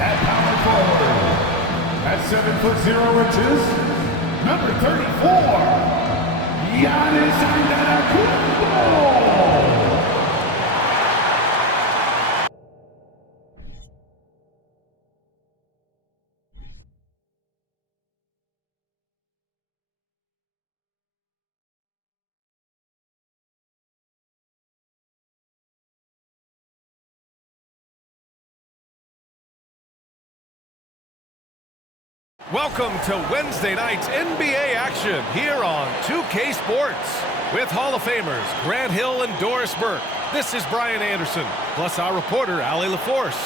At power forward, at 7'0" number 34, Giannis Antetokounmpo. Welcome to Wednesday night's NBA action here on 2K Sports. With Hall of Famers Grant Hill and Doris Burke, this is Brian Anderson, plus our reporter, Allie LaForce.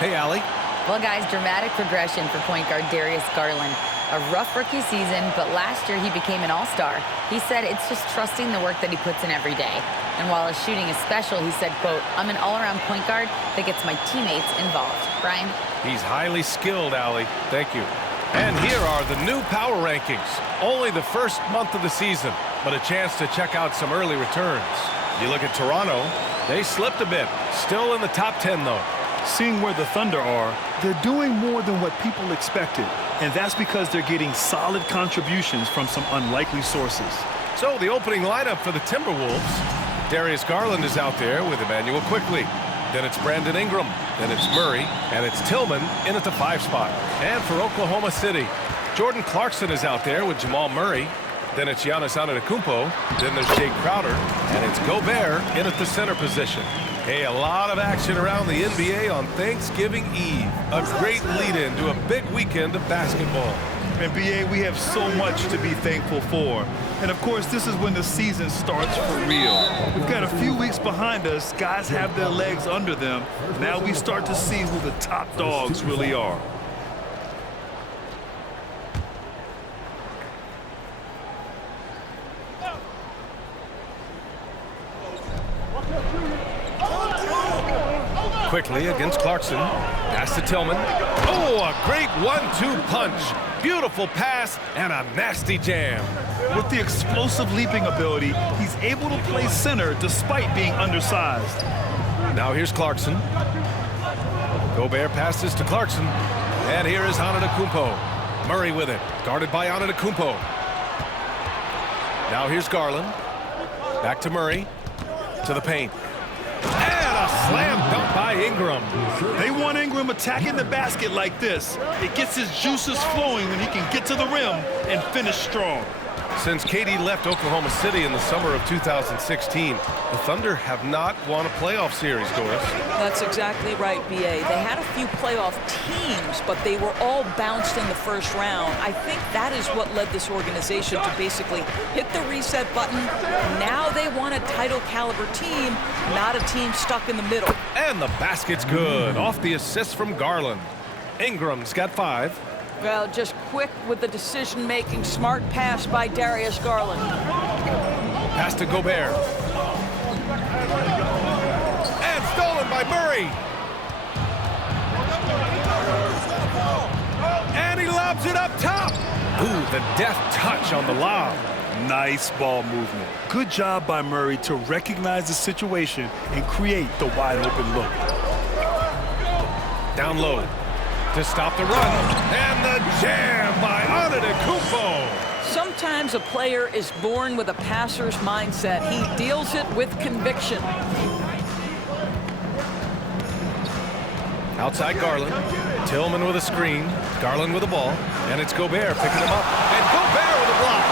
Hey, Allie. Well, guys, dramatic progression for point guard Darius Garland. A rough rookie season, but last year he became an all-star. He said it's just trusting the work that he puts in every day. And while his shooting is special, he said, quote, "I'm an all-around point guard that gets my teammates involved." Brian? He's highly skilled, Allie. Thank you. And here are the new power rankings. Only the first month of the season, but a chance to check out some early returns. You look at Toronto, they slipped a bit. Still in the top 10, though. Seeing where the Thunder are, they're doing more than what people expected. And that's because they're getting solid contributions from some unlikely sources. So the opening lineup for the Timberwolves. Darius Garland is out there with Emmanuel Quickley. Then it's Brandon Ingram, then it's Murray, and it's Tillman in at the 5 spot. And for Oklahoma City, Jordan Clarkson is out there with Jamal Murray. Then it's Giannis Antetokounmpo. Then there's Jake Crowder, and it's Gobert in at the center position. Hey, a lot of action around the NBA on Thanksgiving Eve. A great lead-in to a big weekend of basketball. NBA, we have so much to be thankful for. And, of course, this is when the season starts for real. We've got a few weeks behind us. Guys have their legs under them. Now we start to see who the top dogs really are. Quickly against Clarkson. Pass to Tillman. Oh, a great 1-2 punch. Beautiful pass and a nasty jam. With the explosive leaping ability, he's able to play center despite being undersized. Now here's Clarkson. Gobert passes to Clarkson. And here is Antetokounmpo. Murray with it. Guarded by Antetokounmpo. Now here's Garland. Back to Murray. To the paint. And a slam dunk by Ingram. They want Ingram attacking the basket like this. It gets his juices flowing when he can get to the rim and finish strong. Since KD left Oklahoma City in the summer of 2016, the Thunder have not won a playoff series, Doris. That's exactly right, B.A. They had a few playoff teams, but they were all bounced in the first round. I think that is what led this organization to basically hit the reset button. Now they want a title-caliber team, not a team stuck in the middle. And the basket's good. Off the assist from Garland. Ingram's got 5. Well, just quick with the decision-making, smart pass by Darius Garland. Pass to Gobert. And stolen by Murray. And he lobs it up top. Ooh, the deft touch on the lob. Nice ball movement. Good job by Murray to recognize the situation and create the wide-open look. Down low. To stop the run, and the jam by Antetokounmpo. Sometimes a player is born with a passer's mindset. He deals it with conviction. Outside Garland. Tillman with a screen. Garland with the ball. And it's Gobert picking him up. And Gobert with a block.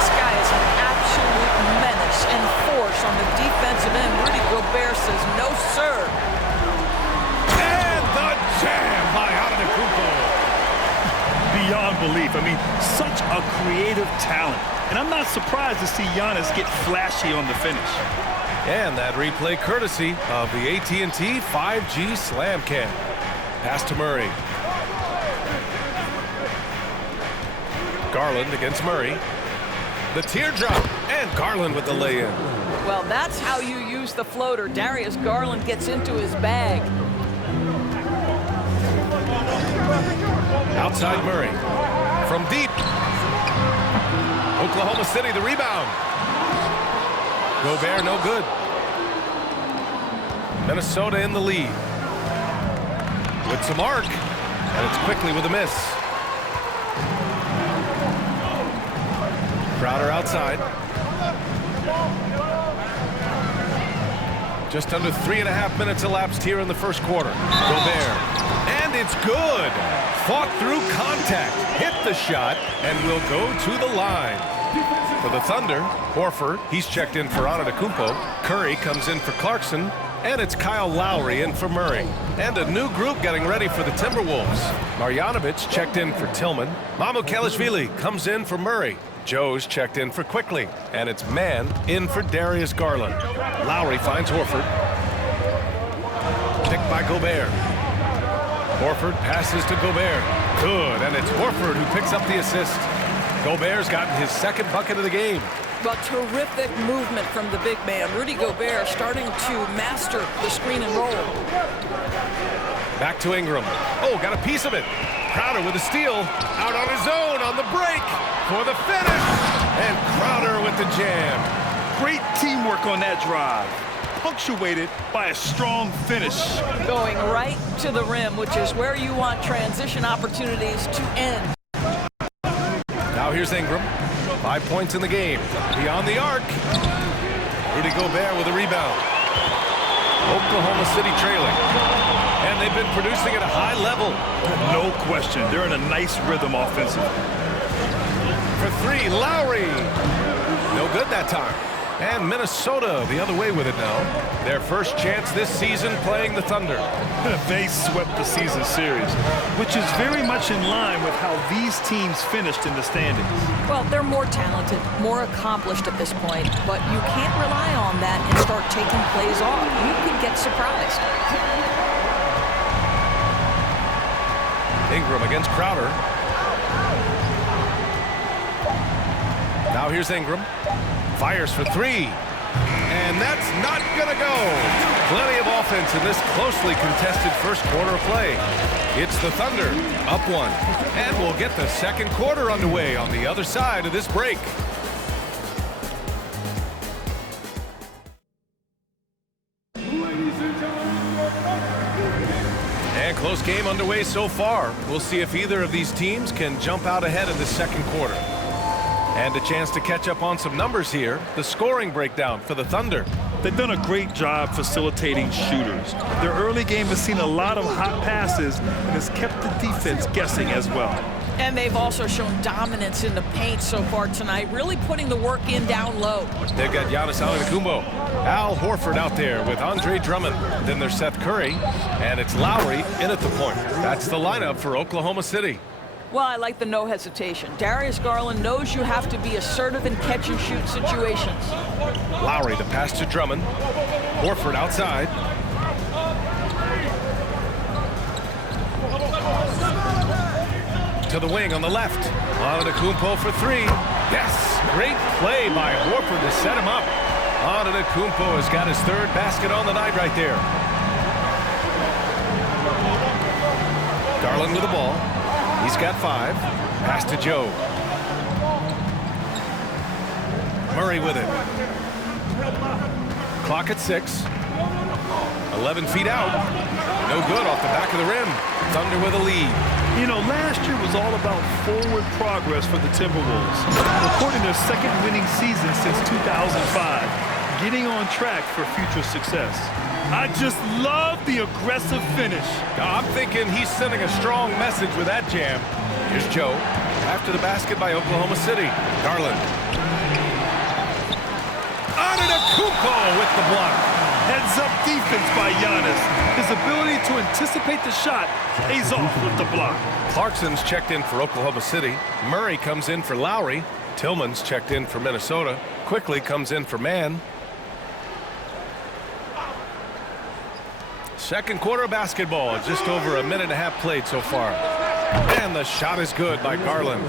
This guy is an absolute menace and force on the defensive end. Rudy Gobert says, "No, sir." And the jam by Antetokounmpo. Beyond belief. I mean, such a creative talent. And I'm not surprised to see Giannis get flashy on the finish. And that replay courtesy of the AT&T 5G Slam Cam. Pass to Murray. Garland against Murray. The teardrop. And Garland with the lay-in. Well, that's how you use the floater. Darius Garland gets into his bag. Outside Murray. From deep. Oklahoma City the rebound. Gobert no good. Minnesota in the lead. With some arc. And it's quickly with a miss. Crowder outside. Just under 3.5 minutes elapsed here in the first quarter. Gobert. And it's good. Fought through contact. Hit the shot and will go to the line. For the Thunder, Horford, he's checked in for Antetokounmpo. Curry comes in for Clarkson. And it's Kyle Lowry in for Murray. And a new group getting ready for the Timberwolves. Marjanovic checked in for Tillman. Mamukelashvili comes in for Murray. Joe's checked in for Quickly. And it's Mann in for Darius Garland. Lowry finds Horford. Picked by Gobert. Horford passes to Gobert. Good, and it's Horford who picks up the assist. Gobert's gotten his second bucket of the game. But terrific movement from the big man. Rudy Gobert starting to master the screen and roll. Back to Ingram. Oh, got a piece of it. Crowder with a steal. Out on his own on the break for the finish. And Crowder with the jam. Great teamwork on that drive, punctuated by a strong finish. Going right to the rim, which is where you want transition opportunities to end. Now here's Ingram. 5 points in the game. Beyond the arc. Rudy Gobert with a rebound. Oklahoma City trailing. And they've been producing at a high level. No question. They're in a nice rhythm offensively. For three, Lowry. No good that time. And Minnesota the other way with it now. Their first chance this season playing the Thunder. They swept the season series, which is very much in line with how these teams finished in the standings. Well, they're more talented, more accomplished at this point, but you can't rely on that and start taking plays off. You could get surprised. Ingram against Crowder. Now here's Ingram. Fires for three. And that's not going to go. Plenty of offense in this closely contested first quarter of play. It's the Thunder, up one. And we'll get the second quarter underway on the other side of this break. And close game underway so far. We'll see if either of these teams can jump out ahead in the second quarter. And a chance to catch up on some numbers here. The scoring breakdown for the Thunder. They've done a great job facilitating shooters. Their early game has seen a lot of hot passes and has kept the defense guessing as well. And they've also shown dominance in the paint so far tonight, really putting the work in down low. They've got Giannis Antetokounmpo, Al Horford out there with Andre Drummond. Then there's Seth Curry, and it's Lowry in at the point. That's the lineup for Oklahoma City. Well, I like the no hesitation. Darius Garland knows you have to be assertive in catch-and-shoot situations. Lowry, the pass to Drummond. Horford outside. To the wing on the left. Antetokounmpo for three. Yes, great play by Horford to set him up. Antetokounmpo has got his third basket on the night right there. Garland with the ball. He's got 5. Pass to Joe. Murray with it. Clock at 6. 11 feet out. No good off the back of the rim. Thunder with a lead. You know, last year was all about forward progress for the Timberwolves, recording their second winning season since 2005, getting on track for future success. I just love the aggressive finish. I'm thinking he's sending a strong message with that jam. Here's Joe. After the basket by Oklahoma City. Garland. Antetokounmpo with the block. Heads-up defense by Giannis. His ability to anticipate the shot pays off with the block. Clarkson's checked in for Oklahoma City. Murray comes in for Lowry. Tillman's checked in for Minnesota. Quickly comes in for Mann. Second quarter of basketball, just over a minute and a half played so far. And the shot is good by Garland.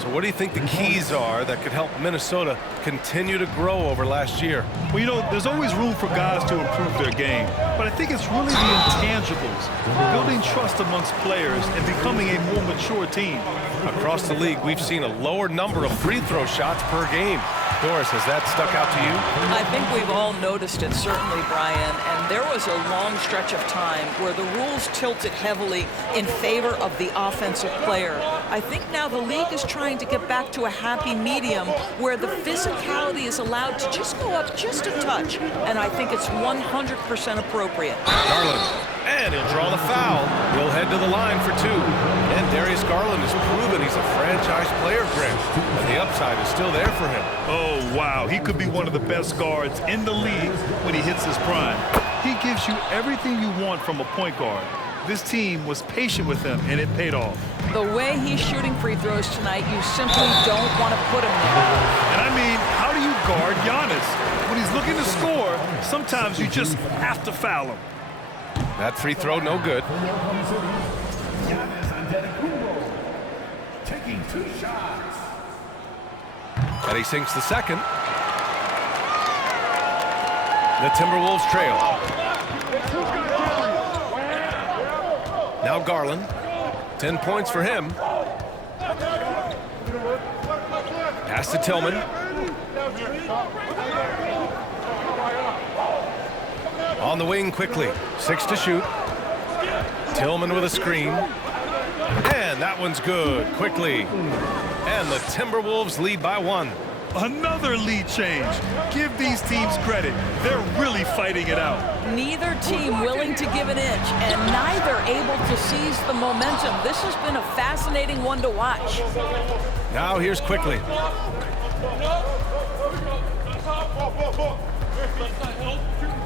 So what do you think the keys are that could help Minnesota continue to grow over last year? Well, you know, there's always room for guys to improve their game, but I think it's really the intangibles, building trust amongst players and becoming a more mature team. Across the league, we've seen a lower number of free throw shots per game. Doris, has that stuck out to you? I think we've all noticed it, certainly, Brian, and there was a long stretch of time where the rules tilted heavily in favor of the offensive player. I think now the league is trying to get back to a happy medium where the physicality is allowed to just go up just a touch, and I think it's 100% appropriate. Garland, and he'll draw the foul. He'll head to the line for two. And Darius Garland has proven he's a franchise player, Grant, and the upside is still there for him. Oh, wow. He could be one of the best guards in the league when he hits his prime. He gives you everything you want from a point guard. This team was patient with him, and it paid off. The way he's shooting free throws tonight, you simply don't want to put him there. And I mean, how do you guard Giannis? When he's looking to score, sometimes you just have to foul him. That free throw, no good. Taking 2 shots. And he sinks the second. The Timberwolves trail. Now Garland. 10 points for him. Pass to Tillman. On the wing quickly. 6 to shoot. Tillman with a screen. And that one's good. Quickly. And the Timberwolves lead by 1. Another lead change. Give these teams credit. They're really fighting it out. Neither team willing to give an inch, and neither able to seize the momentum. This has been a fascinating one to watch. Now here's Quickly.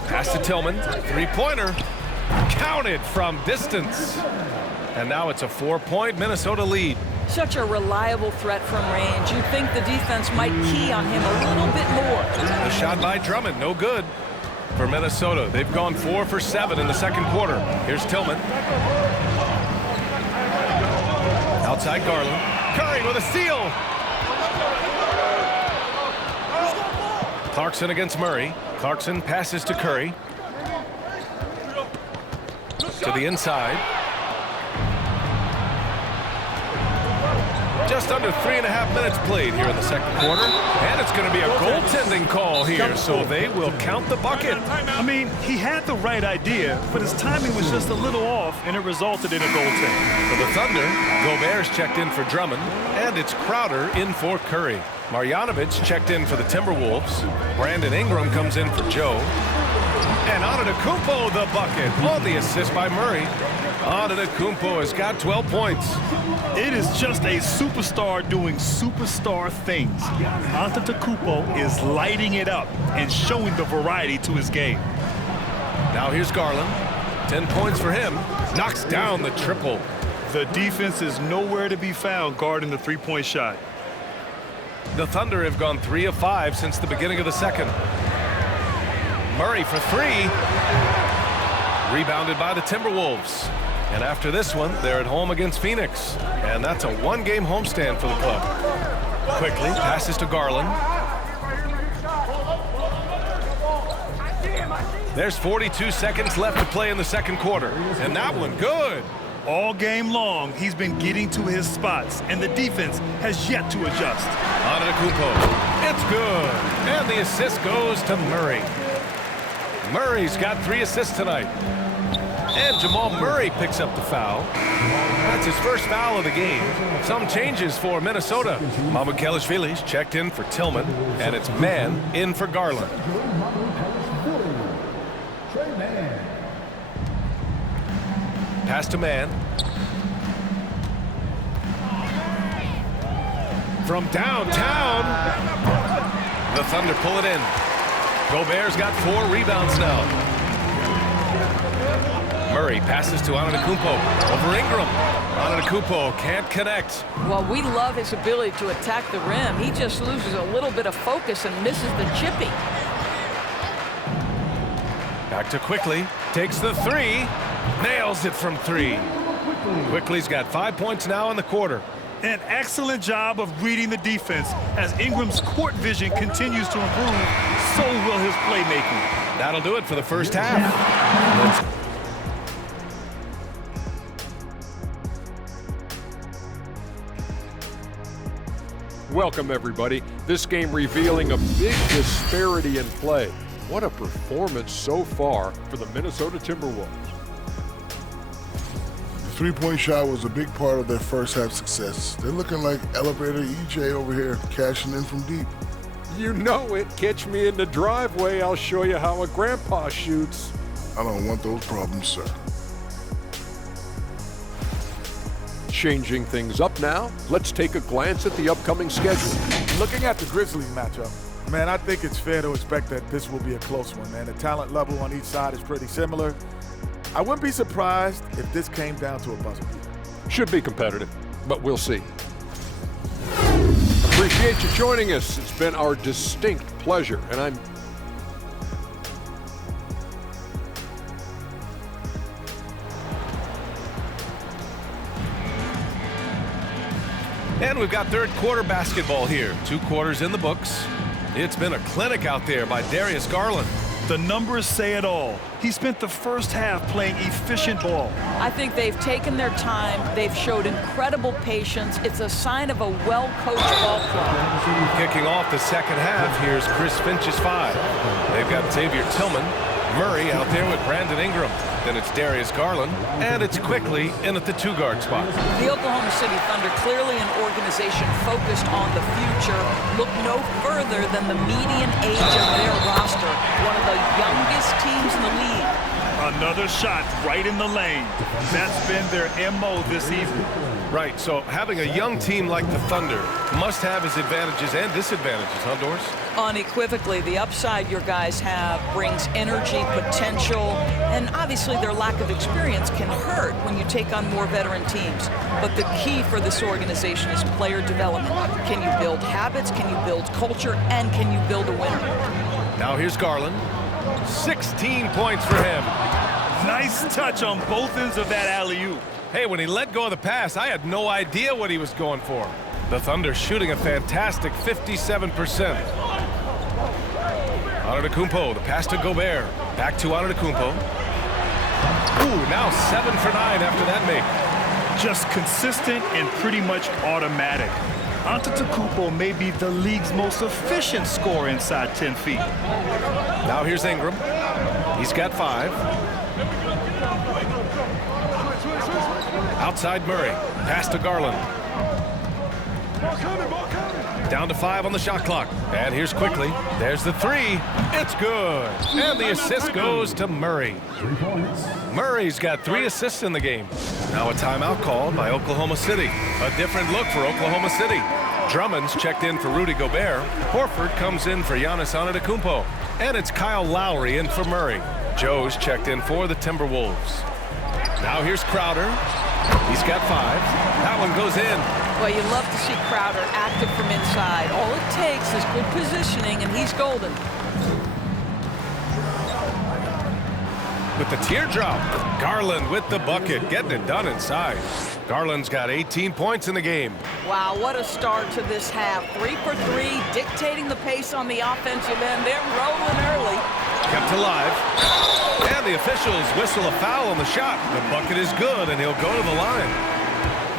Pass to Tillman. Three-pointer. Counted from distance. And now it's a 4-point Minnesota lead. Such a reliable threat from range. You'd think the defense might key on him a little bit more. The shot by Drummond, no good for Minnesota. They've gone 4 for 7 in the second quarter. Here's Tillman. Outside Garland. Curry with a steal. Clarkson against Murray. Clarkson passes to Curry. To the inside. Just under 3.5 minutes played here in the second quarter. And it's going to be a goaltending call here, so they will count the bucket. I mean, he had the right idea, but his timing was just a little off, and it resulted in a goaltend. For the Thunder, Gobert's checked in for Drummond, and it's Crowder in for Curry. Marjanovic checked in for the Timberwolves. Brandon Ingram comes in for Joe. And Antetokounmpo the bucket on the assist by Murray. Antetokounmpo has got 12 points. It is just a superstar doing superstar things. Antetokounmpo is lighting it up and showing the variety to his game. Now here's Garland. 10 points for him. Knocks down the triple. The defense is nowhere to be found guarding the three-point shot. The Thunder have gone 3 of 5 since the beginning of the second. Murray for 3. Rebounded by the Timberwolves. And after this one, they're at home against Phoenix. And that's a 1-game homestand for the club. Quickly passes to Garland. There's 42 seconds left to play in the second quarter. And that one good. All game long, he's been getting to his spots, and the defense has yet to adjust. Antetokounmpo. It's good. And the assist goes to Murray. Murray's got 3 assists tonight. And Jamal Murray picks up the foul. That's his first foul of the game. Some changes for Minnesota. Mamukelashvili's checked in for Tillman, and it's Mann in for Garland. Pass to Mann. From downtown, the Thunder pull it in. Gobert's got 4 rebounds now. Murray passes to Antetokounmpo over Ingram. Antetokounmpo can't connect. Well, we love his ability to attack the rim. He just loses a little bit of focus and misses the chippy. Back to Quickly. Takes the 3. Nails it from 3. Quickly's got 5 points now in the quarter. An excellent job of reading the defense. As Ingram's court vision continues to improve, so will his playmaking. That'll do it for the first half. Welcome, everybody. This game revealing a big disparity in play. What a performance so far for the Minnesota Timberwolves. The three-point shot was a big part of their first half success. They're looking like elevator EJ over here, cashing in from deep. You know it. Catch me in the driveway. I'll show you how a grandpa shoots. I don't want those problems, sir. Changing things up now, let's take a glance at the upcoming schedule. Looking at the Grizzlies matchup, man, I think it's fair to expect that this will be a close one, man. The talent level on each side is pretty similar. I wouldn't be surprised if this came down to a buzzer beater. Should be competitive, but we'll see. Appreciate you joining us. It's been our distinct pleasure, and I'm And we've got third quarter basketball here. 2 quarters in the books. It's been a clinic out there by Darius Garland. The numbers say it all. He spent the first half playing efficient ball. I think they've taken their time. They've showed incredible patience. It's a sign of a well-coached ball club. Kicking off the second half, here's Chris Finch's 5. They've got Xavier Tillman, Murray out there with Brandon Ingram. Then it's Darius Garland, and it's quickly in at the 2-guard spot. The Oklahoma City Thunder, clearly an organization focused on the future, look no further than the median age of their roster, one of the youngest teams in the league. Another shot right in the lane. That's been their MO this season. Right, so having a young team like the Thunder must have its advantages and disadvantages, huh, Doris? Unequivocally, the upside your guys have brings energy, potential, and obviously their lack of experience can hurt when you take on more veteran teams. But the key for this organization is player development. Can you build habits, can you build culture, and can you build a winner? Now here's Garland. 16 points for him. Nice touch on both ends of that alley-oop. Hey, when he let go of the pass, I had no idea what he was going for. The Thunder shooting a fantastic 57%. Antetokounmpo, the pass to Gobert. Back to Antetokounmpo. Ooh, now 7 for 9 after that make. Just consistent and pretty much automatic. Antetokounmpo may be the league's most efficient scorer inside 10 feet. Now here's Ingram. He's got 5. Outside Murray. Pass to Garland. Down to 5 on the shot clock. And here's quickly. There's the 3. It's good. And the assist goes to Murray. Murray's got 3 assists in the game. Now a timeout called by Oklahoma City. A different look for Oklahoma City. Drummond's checked in for Rudy Gobert. Horford comes in for Giannis Antetokounmpo. And it's Kyle Lowry in for Murray. Joe's checked in for the Timberwolves. Now here's Crowder. He's got 5. That one goes in. Well, you love to see Crowder active from inside. All it takes is good positioning, and he's golden. With the teardrop, Garland with the bucket, getting it done inside. Garland's got 18 points in the game. Wow, what a start to this half. 3 for 3, dictating the pace on the offensive end. They're rolling early. Kept alive. And the officials whistle a foul on the shot. The bucket is good, and he'll go to the line.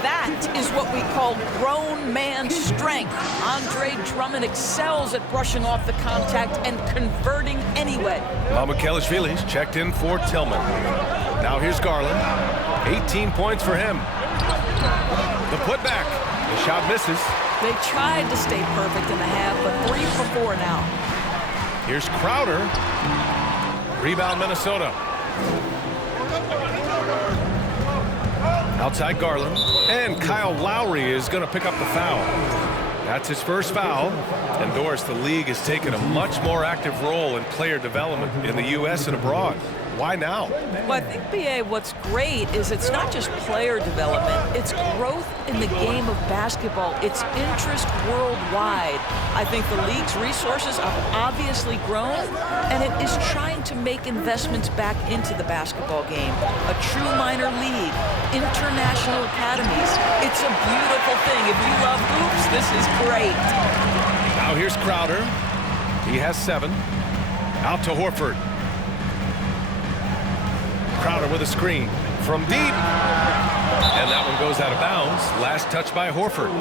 That is what we call grown man strength. Andre Drummond excels at brushing off the contact and converting anyway. Mamukelashvili's checked in for Tillman. Now here's Garland. 18 points for him. The putback. The shot misses. They tried to stay perfect in the half, but 3 for 4 now. Here's Crowder. Rebound Minnesota. Outside Garland. And Kyle Lowry is going to pick up the foul. That's his first foul. And Doris, the league has taken a much more active role in player development in the U.S. and abroad. Why now? Well, I think, B.A., what's great is it's not just player development, it's growth in the game of basketball. It's interest worldwide. I think the league's resources have obviously grown, and it is trying to make investments back into the basketball game. A true minor league, international academies. It's a beautiful thing. If you love hoops, this is great. Now here's Crowder. He has 7. Out to Horford. Crowder with a screen from deep. And that one goes out of bounds. Last touch by Horford.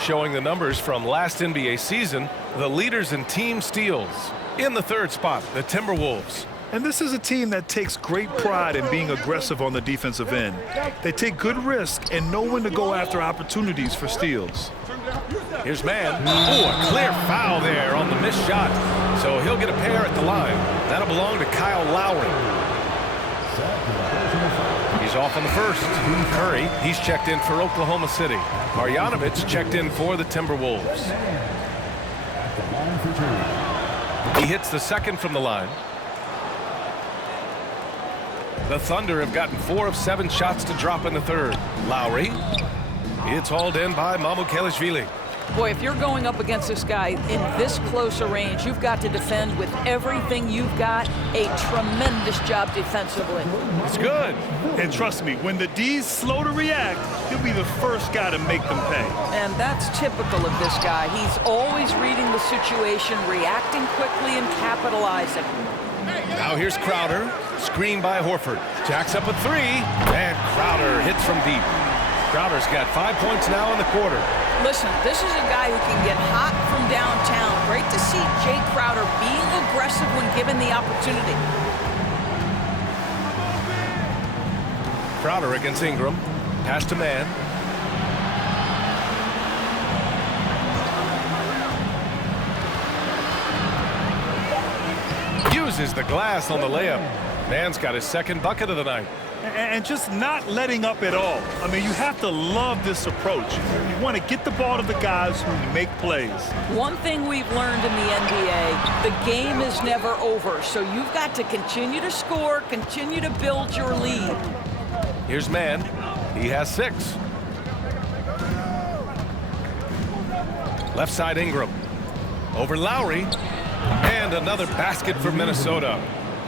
Showing the numbers from last NBA season, the leaders in team steals. In the 3rd spot, the Timberwolves. And this is a team that takes great pride in being aggressive on the defensive end. They take good risk and know when to go after opportunities for steals. Here's Mann. Oh, a clear foul there on the missed shot. So he'll get a pair at the line. That'll belong to Kyle Lowry. He's off on the first. Curry, he's checked in for Oklahoma City. Marjanovic checked in for the Timberwolves. He hits the second from the line. The Thunder have gotten 4 of 7 shots to drop in the 3rd. Lowry. It's hauled in by Mamukelashvili. Boy, if you're going up against this guy in this close a range, you've got to defend with everything you've got. A tremendous job defensively. It's good. And trust me, when the D's slow to react, he'll be the first guy to make them pay. And that's typical of this guy. He's always reading the situation, reacting quickly and capitalizing. Now here's Crowder. Screen by Horford. Jacks up a 3. And Crowder hits from deep. Crowder's got 5 points now in the quarter. Listen, this is a guy who can get hot from downtown. Great to see Jay Crowder being aggressive when given the opportunity. Crowder against Ingram. Pass to Mann. Uses the glass on the layup. Mann's got his 2nd bucket of the night. And just not letting up at all. I mean, you have to love this approach. You want to get the ball to the guys who make plays. One thing we've learned in the NBA, the game is never over. So you've got to continue to score, continue to build your lead. Here's Mann. He has 6. Left side Ingram. Over Lowry. And another basket for Minnesota.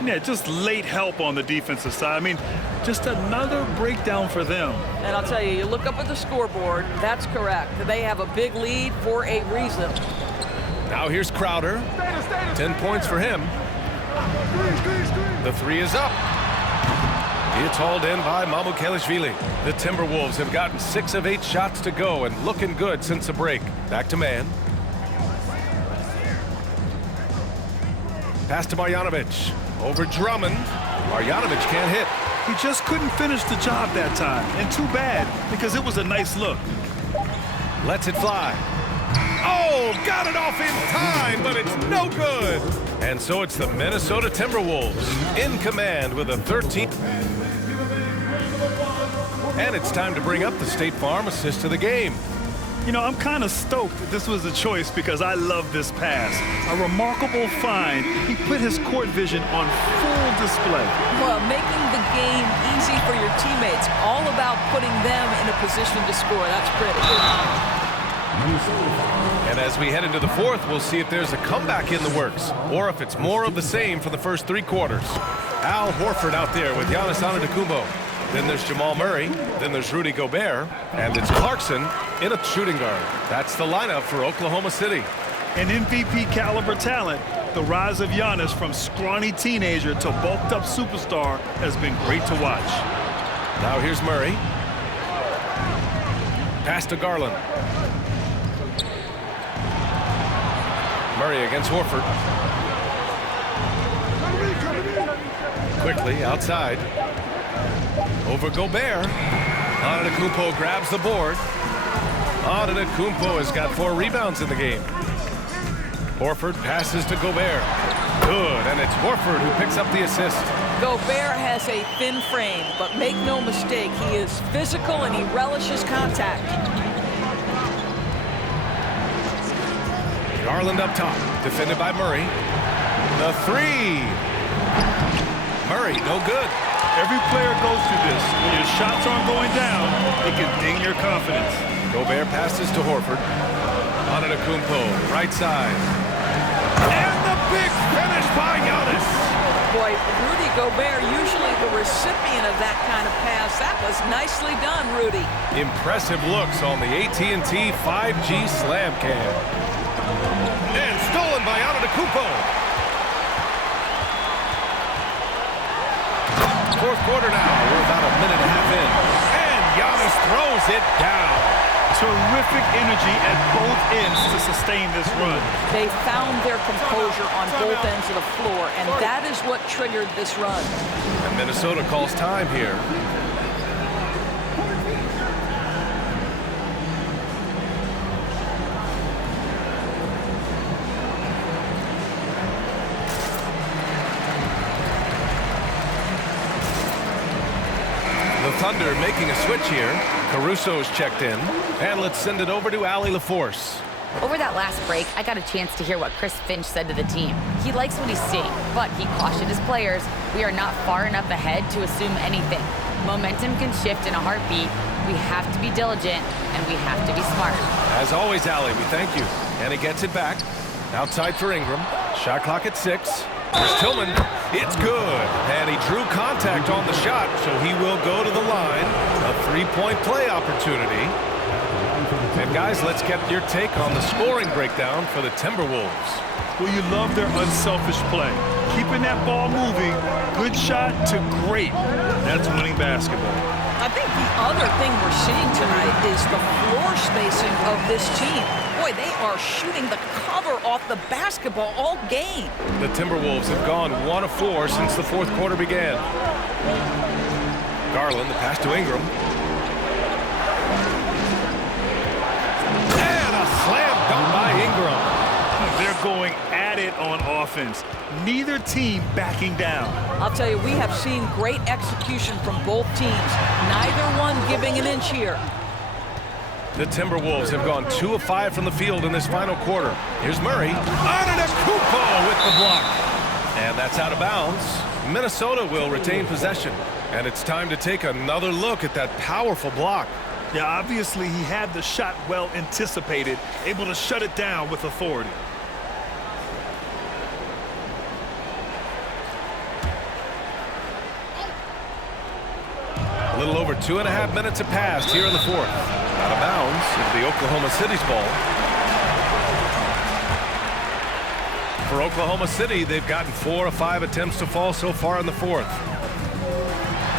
Yeah, just late help on the defensive side. I mean, just another breakdown for them. And I'll tell you, you look up at the scoreboard, that's correct. They have a big lead for a reason. Now here's Crowder. 10 points for him. The 3 is up. It's hauled in by Mamukelashvili. The Timberwolves have gotten 6 of 8 shots to go and looking good since the break. Back to Mann. Pass to Marjanovic. Over Drummond. Marjanovic can't hit. He just couldn't finish the job that time. And too bad, because it was a nice look. Lets it fly. Oh, got it off in time, but it's no good. And so it's the Minnesota Timberwolves in command with a 13. And it's time to bring up the State Farm assist of the game. You know, I'm kind of stoked that this was a choice because I love this pass. A remarkable find. He put his court vision on full display. Well, making the game easy for your teammates. All about putting them in a position to score. That's pretty. And as we head into the 4th, we'll see if there's a comeback in the works or if it's more of the same for the first 3 quarters. Al Horford out there with Giannis Antetokounmpo. Then there's Jamal Murray. Then there's Rudy Gobert. And it's Clarkson in a shooting guard. That's the lineup for Oklahoma City. An MVP caliber talent. The rise of Giannis from scrawny teenager to bulked up superstar has been great to watch. Now here's Murray. Pass to Garland. Murray against Horford. Quickly outside. Over Gobert. Antetokounmpo grabs the board. Antetokounmpo has got 4 rebounds in the game. Horford passes to Gobert. Good, and it's Horford who picks up the assist. Gobert has a thin frame, but make no mistake, he is physical and he relishes contact. Garland up top, defended by Murray. The 3. Murray, no good. Every player goes through this. When your shots aren't going down, it can ding your confidence. Gobert passes to Horford. Antetokounmpo, right side. And the big finish by Giannis. Boy, Rudy Gobert, usually the recipient of that kind of pass. That was nicely done, Rudy. Impressive looks on the AT&T 5G Slam Cam. And stolen by Antetokounmpo. Fourth quarter now. We're about a minute and a half in. And Giannis throws it down. Terrific energy at both ends to sustain this run. They found their composure on both ends of the floor, and that is what triggered this run. And Minnesota calls time here. Thunder making a switch here. Caruso's checked in. And let's send it over to Allie LaForce. Over that last break, I got a chance to hear what Chris Finch said to the team. He likes what he's seeing, but he cautioned his players, we are not far enough ahead to assume anything. Momentum can shift in a heartbeat. We have to be diligent, and we have to be smart. As always, Allie, we thank you. And he gets it back. Outside for Ingram. Shot clock at 6. Here's Tillman. It's good. And he drew contact on the shot, so he will go to the line. A three-point play opportunity. And guys, let's get your take on the scoring breakdown for the Timberwolves. Well, you love their unselfish play. Keeping that ball moving, good shot to great. That's winning basketball. I think the other thing we're seeing tonight is the floor spacing of this team. Boy, they are shooting the cover off the basketball all game. The Timberwolves have gone 1 of 4 since the fourth quarter began. Garland, the pass to Ingram. And a slam dunk by Ingram. They're going at it on offense. Neither team backing down. I'll tell you, we have seen great execution from both teams. Neither one giving an inch here. The Timberwolves have gone 2 of 5 from the field in this final quarter. Here's Murray. Antetokounmpo with the block. And that's out of bounds. Minnesota will retain possession. And it's time to take another look at that powerful block. Yeah, obviously he had the shot well anticipated, able to shut it down with authority. A little over 2.5 minutes have passed here in the fourth. Out of bounds, it'll be Oklahoma City's ball. For Oklahoma City, they've gotten 4 of 5 attempts to fall so far in the fourth.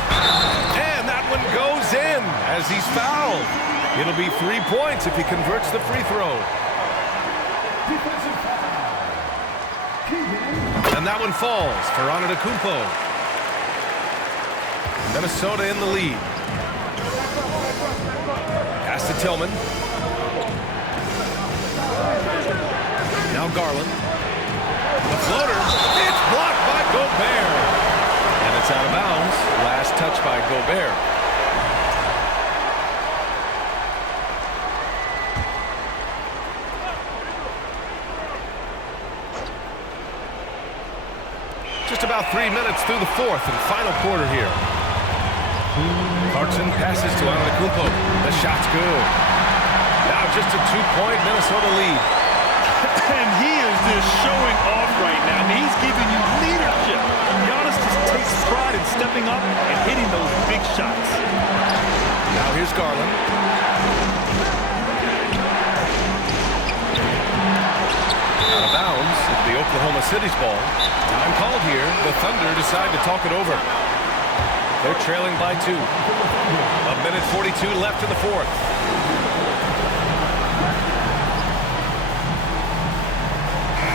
And that one goes in as he's fouled. It'll be 3 points if he converts the free throw. And that one falls for Antetokounmpo. Minnesota in the lead. Pass to Tillman. Now Garland. The floater. It's blocked by Gobert. And it's out of bounds. Last touch by Gobert. Just about 3 minutes through the fourth and final quarter here. Clarkson passes to Antetokounmpo. The shot's good. Now just a 2-point Minnesota lead. And he is just showing off right now. I mean, he's giving you leadership. Giannis just takes pride in stepping up and hitting those big shots. Now here's Garland. Out of bounds. It'll be Oklahoma City's ball. Time called here. The Thunder decide to talk it over. They're trailing by 2. 1:42 left in the fourth.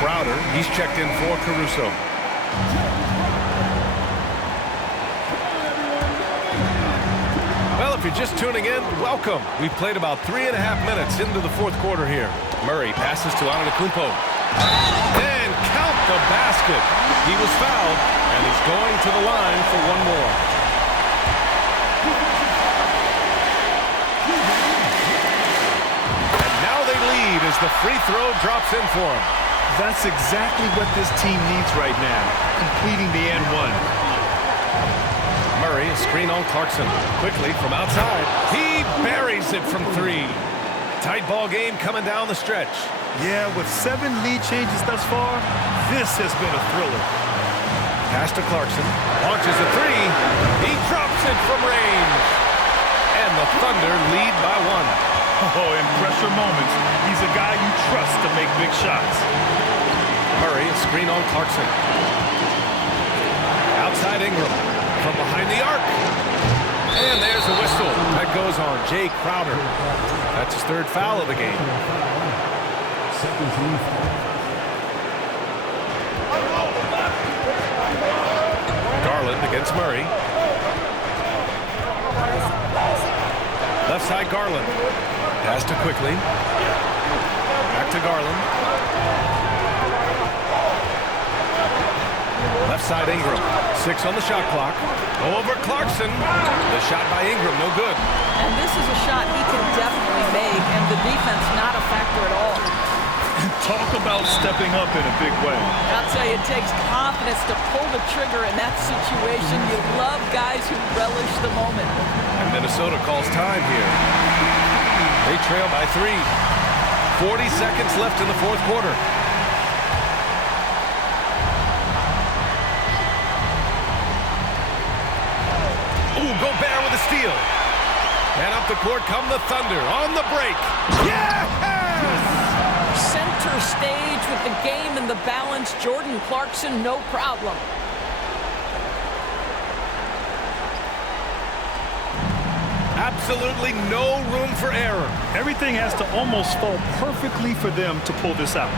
Crowder, he's checked in for Caruso. Well, if you're just tuning in, welcome. We've played about 3.5 minutes into the fourth quarter here. Murray passes to Antetokounmpo. And count the basket. He was fouled, and he's going to the line for one more. And now they lead as the free throw drops in for him. That's exactly what this team needs right now, completing the N1. Murray, a screen on Clarkson. Quickly from outside. He buries it from 3. Tight ball game coming down the stretch. Yeah, with 7 lead changes thus far, this has been a thriller. Pass to Clarkson. Launches a 3. He drops it from range. And the Thunder lead by 1. Oh, in pressure moments, he's a guy you trust to make big shots. Murray, a screen on Clarkson. Outside Ingram. From behind the arc. And there's a whistle. That goes on Jay Crowder. That's his 3rd foul of the game. Garland against Murray. Left side Garland. Pass to Quickly. Back to Garland. Left side Ingram. 6 on the shot clock. Over Clarkson. The shot by Ingram, no good. And this is a shot he can definitely make, and the defense not a factor at all. Talk about stepping up in a big way. I'll tell you, it takes confidence to pull the trigger in that situation. You love guys who relish the moment. And Minnesota calls time here. They trail by 3. 40 seconds left in the 4th quarter. Ooh, Gobert with a steal. And up the court come the Thunder on the break. Yes! Center stage with the game in the balance. Jordan Clarkson, no problem. Absolutely no room for error. Everything has to almost fall perfectly for them to pull this out.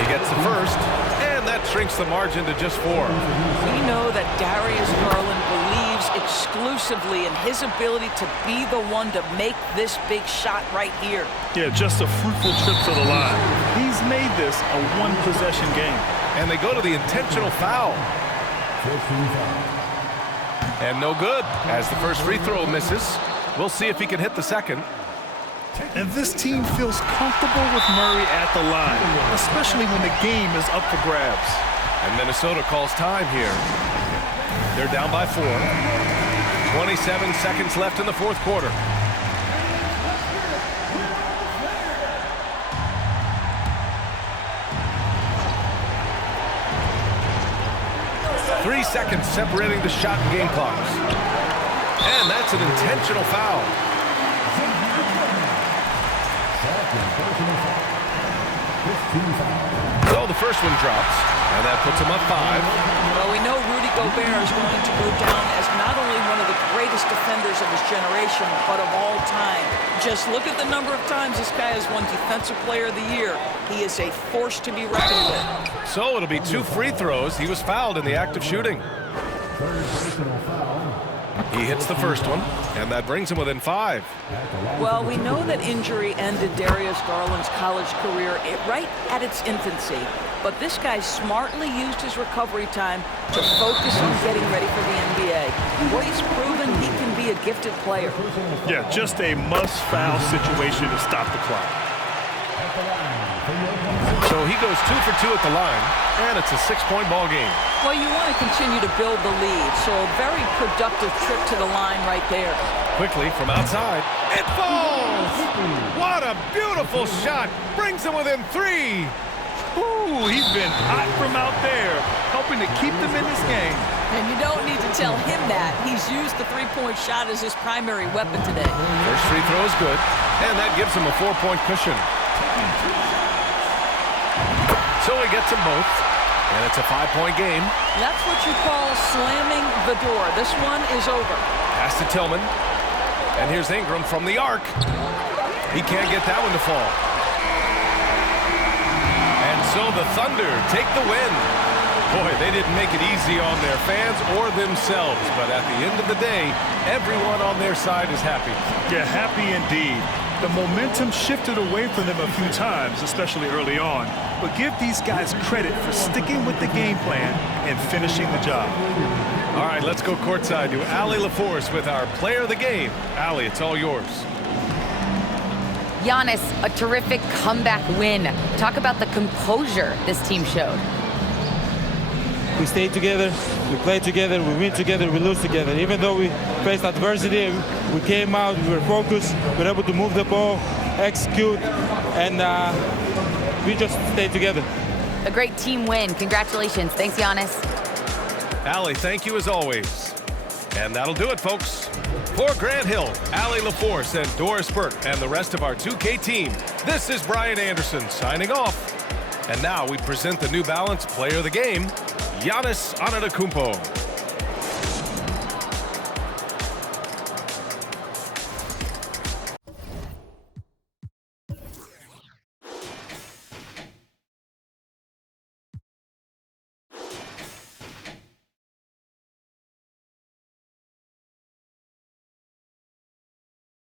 He gets the first, and that shrinks the margin to just 4. We know that Darius Garland believes exclusively in his ability to be the one to make this big shot right here. Yeah, just a fruitful trip to the line. He's made this a one-possession game. And they go to the intentional foul. And no good, as the first free throw misses. We'll see if he can hit the second. And this team feels comfortable with Murray at the line, especially when the game is up for grabs. And Minnesota calls time here. They're down by 4. 27 seconds left in the 4th quarter. Three seconds separating the shot and game clocks. And that's an intentional foul. So the first one drops, and that puts him up 5. Well, we know Rudy Gobert is going to go down as not only one of the greatest defenders of his generation, but of all time. Just look at the number of times this guy has won Defensive Player of the Year. He is a force to be reckoned with. So it'll be 2 free throws. He was fouled in the act of shooting. He hits the first one, and that brings him within 5. Well, we know that injury ended Darius Garland's college career right at its infancy. But this guy smartly used his recovery time to focus on getting ready for the NBA. Boy, he's proven he can be a gifted player. Yeah, just a must-foul situation to stop the clock. So he goes 2 for 2 at the line, and it's a 6-point ball game. Well, you want to continue to build the lead, so a very productive trip to the line right there. Quickly from outside. It falls! What a beautiful shot! Brings him within 3. Ooh, he's been hot from out there, helping to keep them in this game. And you don't need to tell him that. He's used the three-point shot as his primary weapon today. First free throw is good, and that gives him a 4-point cushion. So he gets them both, and it's a 5-point game. That's what you call slamming the door. This one is over. Pass to Tillman, and here's Ingram from the arc. He can't get that one to fall. And so the Thunder take the win. Boy, they didn't make it easy on their fans or themselves, but at the end of the day, everyone on their side is happy. Yeah, happy indeed. The momentum shifted away from them a few times, especially early on. But give these guys credit for sticking with the game plan and finishing the job. All right, let's go courtside to Allie LaForce with our player of the game. Allie, it's all yours. Giannis, a terrific comeback win. Talk about the composure this team showed. We stay together, we play together, we win together, we lose together. Even though we faced adversity, we came out, we were focused, we were able to move the ball, execute, and we just stayed together. A great team win. Congratulations. Thanks, Giannis. Allie, thank you as always. And that'll do it, folks. For Grant Hill, Allie LaForce, and Doris Burke, and the rest of our 2K team, this is Brian Anderson signing off. And now we present the New Balance Player of the Game, Giannis Antetokounmpo.